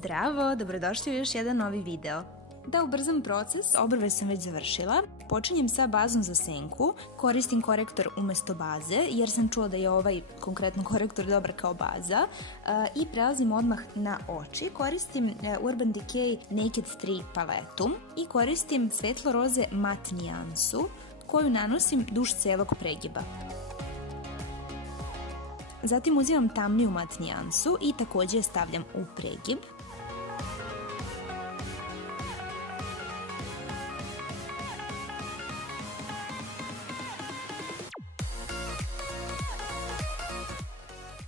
Zdravo, dobrodošli u još jedan novi video. Da ubrzam proces, obrve sam već završila. Počinjem sa bazom za senku, koristim korektor umjesto baze jer sam čula da je ovaj konkretno korektor dobar kao baza i prelazim odmah na oči. Koristim Urban Decay Naked 3 paletu i koristim svetlo roze mat nijansu koju nanosim duž celog pregiba. Zatim uzimam tamniju mat nijansu i također stavljam u pregib.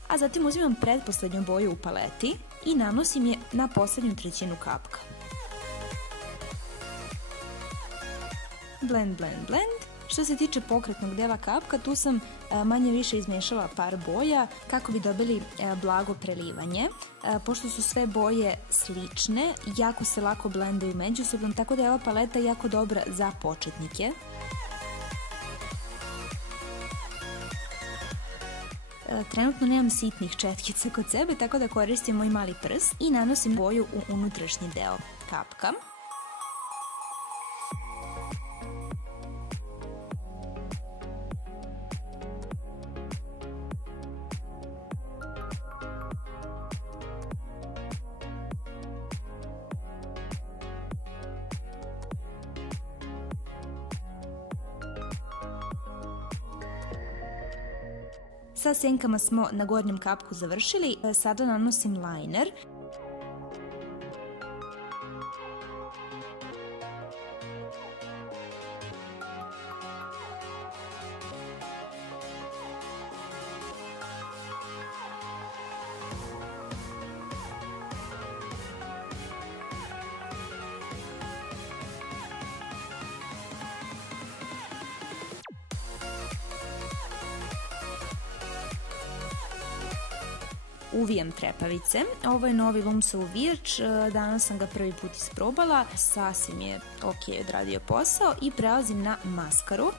A zatim uzimam pretposlednju boju u paleti i nanosim je na posljednju trećinu kapka. Blend, blend, blend. Što se tiče pokretnog dela kapka, tu sam manje više izmješala par boja kako bi dobili blago prelivanje. Pošto su sve boje slične, jako se lako blendaju međusobno, tako da je ova paleta jako dobra za početnike. Trenutno nemam sitnih četkica kod sebe, tako da koristim moj mali prst i nanosim boju u unutrašnji deo kapka. Sa senkama smo na gornjem kapku završili, sada nanosim liner. Uvijam trepavice. Ovo je novi Lumsa uvijač, danas sam ga prvi put isprobala, sasvim je ok odradio posao i prelazim na maskaru.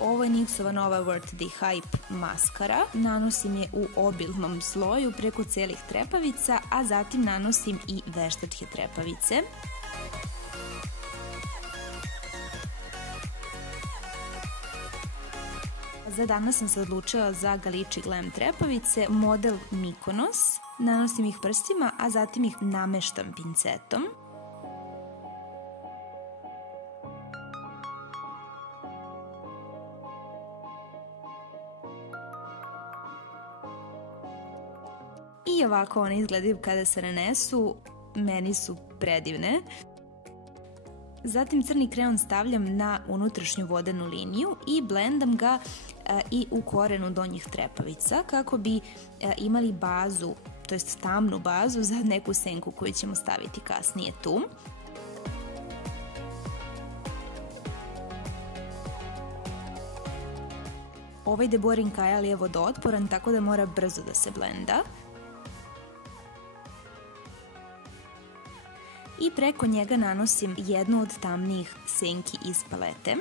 Ovo je NYX-ova nova Word The Hype maskara, nanosim je u obilnom sloju preko celih trepavica, a zatim nanosim i veštačke trepavice. Za danas sam se odlučila za Galici Glam trepavice, model Mykonos. Nanosim ih prstima, a zatim ih nameštam pincetom. I ovako one izgledaju kada se nanesu, meni su predivne. Zatim crni kreon stavljam na unutrašnju vodenu liniju i blendam ga i u korenu donjih trepavica kako bi imali bazu, to jest tamnu bazu za neku senku koju ćemo staviti kasnije tu. Ovaj Deborin Kajal je vodootporan, tako da mora brzo da se blenda. I preko njega nanosim jednu od tamnijih senki iz palete.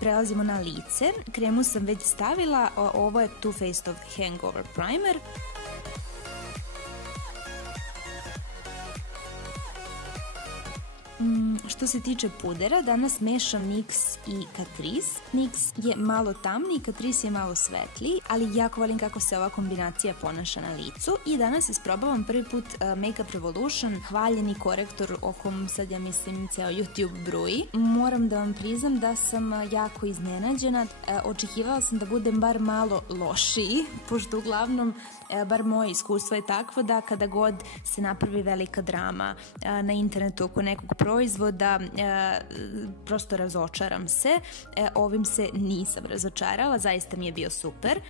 Prelazimo na lice. Kremu sam već stavila, ovo je Too Faced Hangover Primer. Što se tiče pudera, danas mešam NYX i Catrice. NYX je malo tamniji, Catrice je malo svetliji, ali jako volim kako se ova kombinacija ponaša na licu. I danas isprobavam prvi put Makeup Revolution, hvaljeni korektor o kom sad ja mislim ceo YouTube bruji. Moram da vam priznam da sam jako iznenađena. Očekivala sam da budem bar malo lošiji, pošto uglavnom bar moje iskustvo je takvo da kada god se napravi velika drama na internetu oko nekog proizvoda, prosto razočaram se. Ovim se nisam razočarala, zaista mi je bio super.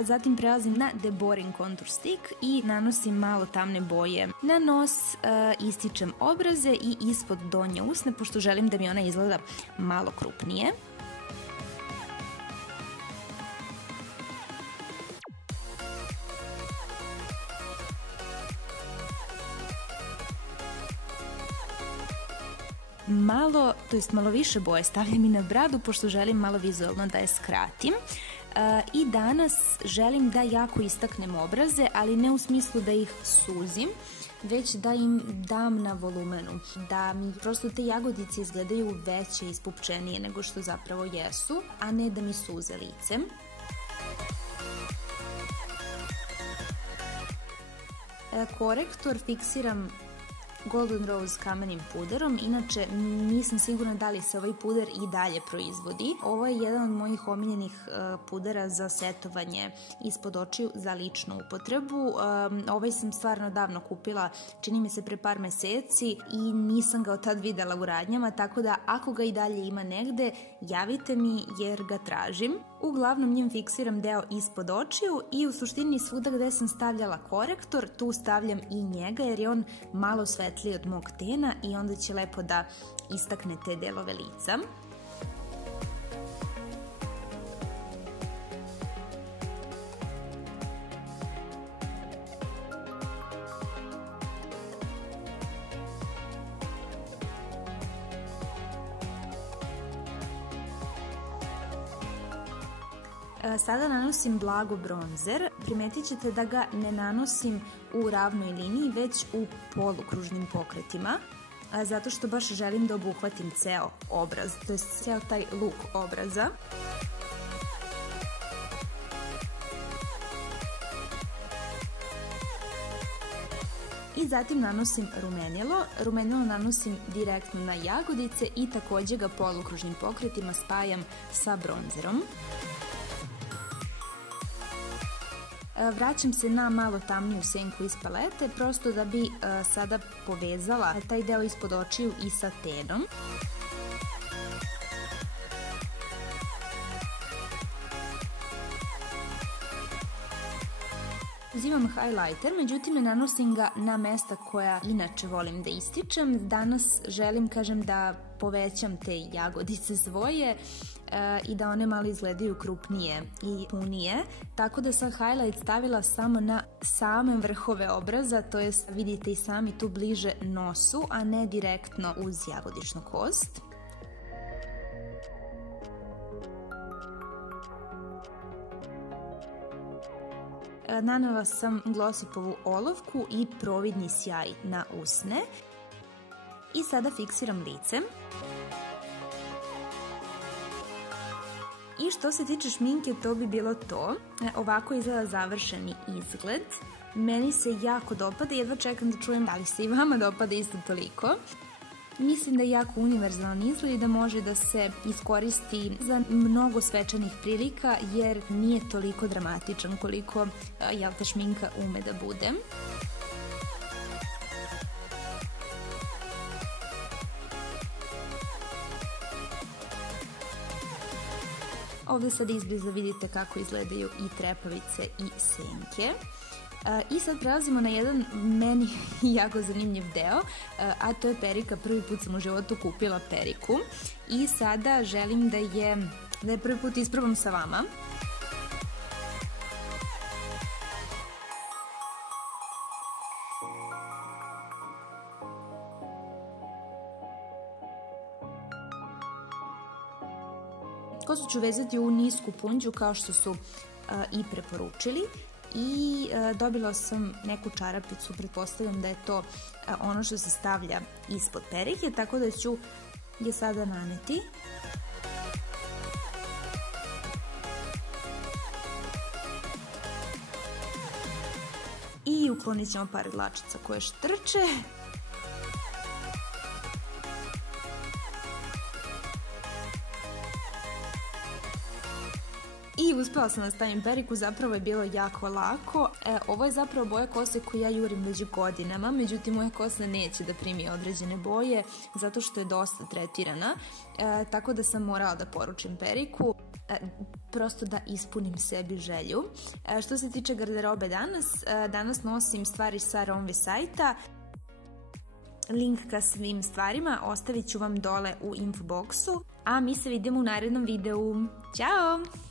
Zatim prelazim na The Boring Contour Stick i nanosim malo tamne boje na nos, ističem obraze i ispod donje usne, pošto želim da mi ona izgleda malo krupnije. Malo više boje stavljam i na bradu, pošto želim malo vizualno da je skratim. I danas želim da jako istaknem obraze, ali ne u smislu da ih suzim, već da im dam na volumenu, da mi prosto te jagodice izgledaju veće i ispupčenije nego što zapravo jesu, a ne da mi suze lice. Korektor fiksiram Golden Rose kamenim puderom, inače nisam sigurna da li se ovaj puder i dalje proizvodi. Ovo je jedan od mojih omiljenih pudera za setovanje ispod očiju za ličnu upotrebu. Ovaj sam stvarno davno kupila, čini mi se pre par meseci i nisam ga od tad videla u radnjama, tako da ako ga i dalje ima negde, javite mi jer ga tražim. Uglavnom njim fiksiram deo ispod očiju i u suštini svuda gde sam stavljala korektor, tu stavljam i njega jer je on malo svetliji od mog tena i onda će lepo da istakne te delove lica. Sada nanosim blago bronzer. Primetit ćete da ga ne nanosim u ravnoj liniji, već u polukružnim pokretima, zato što baš želim da obuhvatim ceo obraz, to je ceo taj look obraza. I zatim nanosim rumenilo. Rumenilo nanosim direktno na jagodice i takođe ga polukružnim pokretima spajam sa bronzerom. Vraćam se na malo tamniju senku iz palete, prosto da bi sada povezala taj deo ispod očiju i sa tenom. Uzimam highlighter, međutim ne nanosim ga na mesta koja inače volim da ističem. Danas želim, da povećam te jagodice svoje i da one malo izgledaju krupnije i punije, tako da sam highlight stavila samo na same vrhove obraza, to jest vidite i sami tu bliže nosu, a ne direktno uz jagodičnu kost. Nanela sam glosipovu olovku i providni sjaj na usne i sada fiksiram lice. I što se tiče šminke, to bi bilo to. Ovako izgleda završeni izgled. Meni se jako dopada, jedva čekam da čujem da li se i vama dopada isto toliko. Mislim da je jako univerzalan izgled i da može da se iskoristi za mnogo svečanih prilika jer nije toliko dramatičan koliko šminka ume da bude. Ovde sad izbliza vidite kako izgledaju i trepavice i senke. I sad prelazimo na jedan meni jako zanimljiv deo, a to je perika. Prvi put sam u životu kupila periku i sada želim da je prvi put isprobam sa vama. Kosu ću vezati u nisku punđu kao što su i preporučili i dobila sam neku čarapicu, pretpostavljam da je to ono što se stavlja ispod perike, tako da ću je sada naneti. I uklonit ćemo par dlačica koje štrče. I uspela sam da stavim periku, zapravo je bilo jako lako. Ovo je zapravo boja kose koju ja jurim već godinama, međutim moja kosa neće da primi određene boje zato što je dosta tretirana, tako da sam morala da poručim periku. prosto da ispunim sebi želju. Što se tiče garderobe danas nosim stvari sa Romwe sajta. Link ka svim stvarima ostavit ću vam dole u info boksu, a mi se vidimo u narednom videu. Ćao!